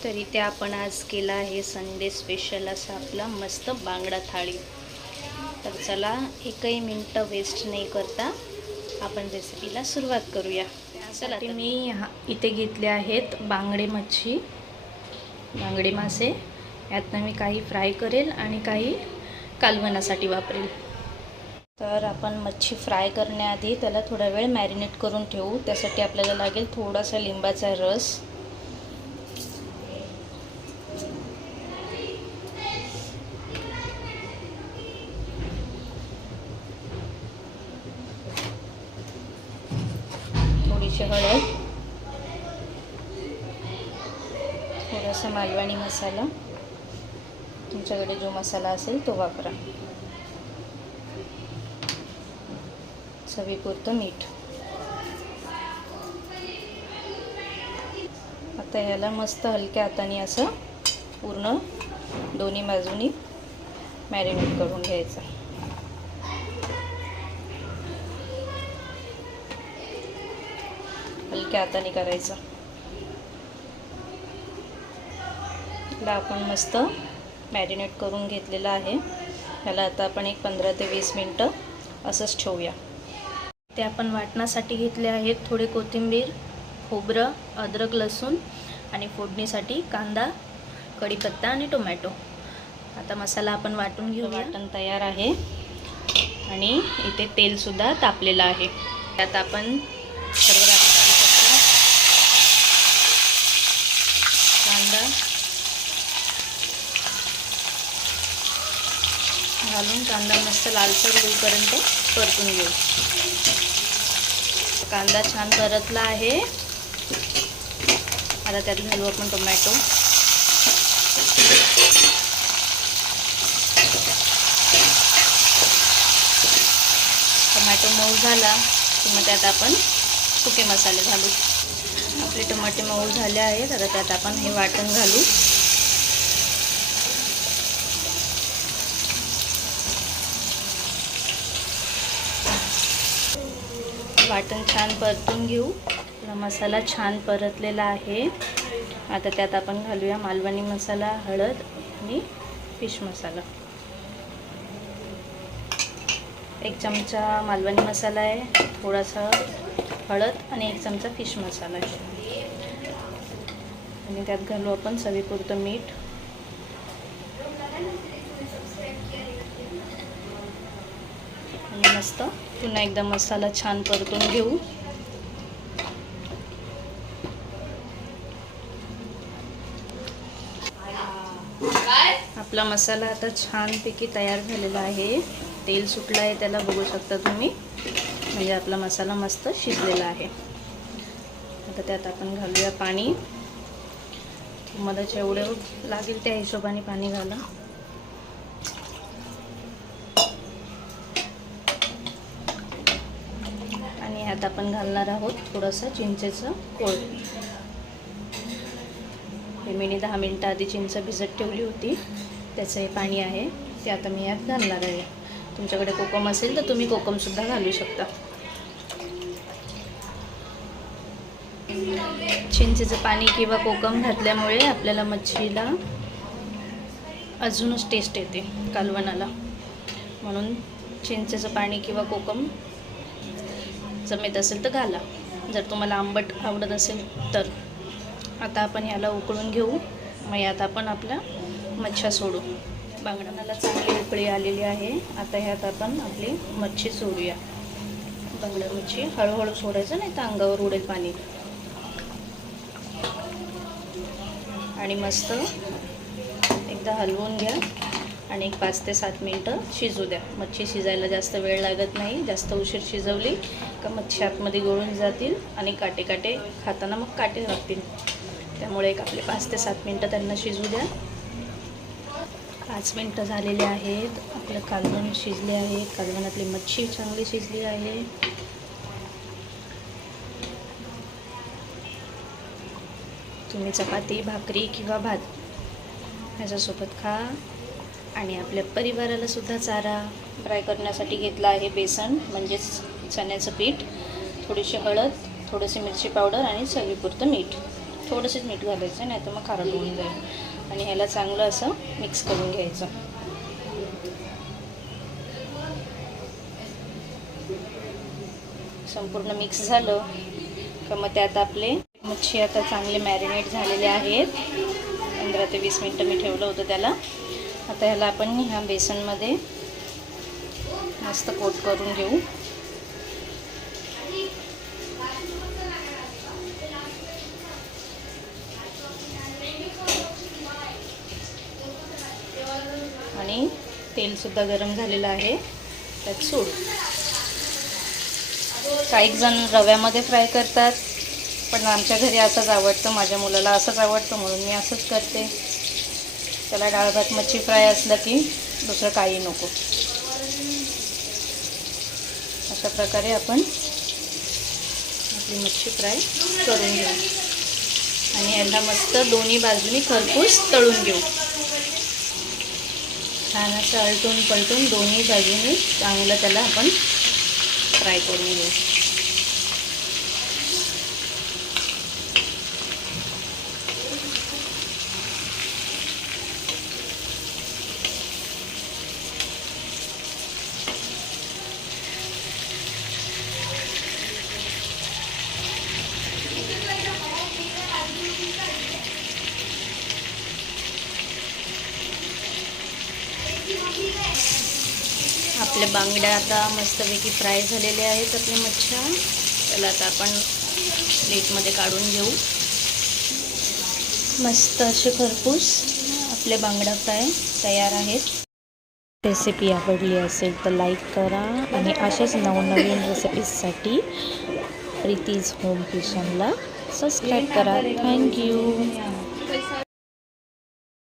तर इथे आपण आज केला आहे संडे स्पेशल असा आपला मस्त बांगडा थाळी। तर चला एकही मिनटं वेस्ट नाही करता आपण रेसिपीला सुरुवात करूया। चला मी इथे घेतले आहेत बांगडे मच्छी, बांगडे मासे। यातनं मी काही फ्राय करेल आणि काही कालवणासाठी वापरेल। तर आपण मच्छी फ्राय करण्याआधी त्याला थोडा वेळ मॅरिनेट करून ठेवू। त्यासाठी आपल्याला लागेल थोडासा लिंबाचा रस, थोडीशी हळद, थोडासा मालवणी मसाला, तुमच्याकडे जो मसाला असेल तो वापरा, चवीपुरतं मीठ। आता याला मस्त हलक्या हाताने असं पूर्ण दोन्ही बाजूनी मॅरिनेट करून घ्यायचं। हलक्या हाताने करायचं। याला आपण मस्त मॅरिनेट करून घेतलेलं आहे। ह्याला आता आपण एक 15 ते 20 मिनिटं असंच ठेवूया। ते आपण वाटण्यासाठी घेतले आहेत थोडे कोथिंबीर, खोबरं, अद्रक, लसूण आणि फोडणीसाठी कांदा, कढीपत्ता आणि टोमॅटो। आता मसाला आपण वाटून घेऊ। वाटण तयार आहे आणि इथे तेल सुद्धा तापलेलं आहे। त्यात आपण सर्व कांदा घालून कांदा मस्त लालसर होईपर्यंत परतून घेऊ। कांदा छान परतला आहे। आता त्यात घालू आपण टोमॅटो। टोमॅटो मऊ झाला की मग त्यात आपण सुके मसाले घालू। आपले टमाटे मऊ झाले आहेत। आता त्यात आपण हे वाटण घालू। वाटण छान परतून घेऊ। मसाला छान परतलेला आहे। आता त्यात आपण घालूया मालवणी मसाला, हळद आणि फिश मसाला। 1 चमचा मालवणी मसाला आहे, थोडासा हळद आणि 1 चमचा फिश मसाला आहे। आणि त्यात घालू आपण चवीपुरतं मीठ। आणि मस्त पुन्हा एकदा मसाला छान परतून घेऊ। आपला मसाला आता छानपैकी तयार झालेला आहे। तेल सुटलं आहे त्याला, बघू शकता तुम्ही। म्हणजे आपला मसाला मस्त शिजलेला आहे। आता त्यात आपण घालूया पाणी। तुम्हाला जेवढं लागेल त्या हिशोबाने पाणी घाला। आणि यात आपण घालणार आहोत थोडंसं चिंचेचं कोळ। हे मी 10 मिनिटं आधी चिंच भिजत ठेवली होती, त्याचं हे पाणी आहे ते आता मी यात घालणार आहे। तुमच्याकडे कोकम असेल तर तुम्ही कोकमसुद्धा घालू शकता। चिंचेचं पाणी किंवा कोकम घातल्यामुळे आपल्याला मच्छीला अजूनच टेस्ट येते कालवणाला। म्हणून चिंचेचं पाणी किंवा कोकम जमेत असेल तर घाला, जर तुम्हाला आंबट आवडत असेल तर। आता आपण याला उकळून घेऊ। मग यात आपण आपल्या मच्छ्या सोडू। बांगड्याला चांगली उकळी आलेली आहे। आता ह्यात आपण आपली मच्छी सोडूया। बांगडा मच्छी हळूहळू सोडायचं, नाही तर अंगावर उडेल पाणी। आणि मस्त एकदा हलवून घ्या आणि एक 5 ते 7 मिनिटं शिजू द्या। मच्छी शिजायला जास्त वेळ लागत नाही। जास्त उशीर शिजवली का मच्छी आतमध्ये गळून जातील आणि काटे खाताना मग काटे लागतील। त्यामुळे एक आपले 5 ते 7 मिनिटं त्यांना शिजू द्या। 5 मिनिटं झालेले आहेत। आपलं कालवण शिजले आहे। कालवणातली मच्छी चांगली शिजली आहे। तुम्ही चपाती, भाकरी किंवा भात ह्याच्यासोबत खा आणि आपल्या परिवाराला सुद्धा चारा। फ्राय करण्यासाठी घेतला आहे बेसन म्हणजेच चण्याचं पीठ, थोडीशी हळद, थोडीशी मिरची पावडर आणि चवीपुरतं मीठ। थोडंसंच मीठ घालायचं, नाही तर मग खारट होऊन जाईल. आणि ह्याला चांगलं असं मिक्स करून घ्यायचं. संपूर्ण मिक्स झालं का मग त्यात आपले मच्छी आता चांगले मॅरिनेट झालेले आहेत. 15 ते 20 मिनटं मी ठेवलं होतं त्याला. आता ह्याला आपण ह्या बेसनमध्ये मस्त कोट करून घेऊ. आणि तेलसुद्धा गरम झालेलं आहे, त्यात सोड. काही जण रव्यामध्ये फ्राय करतात, पण आमच्या घरी असंच आवडतं. माझ्या मुलाला असंच आवडतं म्हणून मी असंच करते. त्याला डाळ भात मच्छी फ्राय असलं की दुसरं काही नको. अशा प्रकारे आपण आपली मच्छी फ्राय करून घेऊ आणि याला मस्त दोन्ही बाजूनी खरपूस तळून घेऊ. छान असं आलटून पलटून दोन्ही बाजूनी चांगलं त्याला आपण फ्राय करून घेऊ. आपल्या बांगड्या आता मस्तपैकी फ्राय झालेले आहेत आपल्या मच्छ्या. त्याला आता आपण प्लेटमध्ये काढून घेऊ. मस्त असे खरपूस आपले बांगडा फ्राय तयार आहेत. रेसिपी आवडली असेल तर लाईक करा आणि अशाच नवनवीन रेसिपीजसाठी प्रीतीज होम किचनला सबस्क्राईब करा. थँक्यू.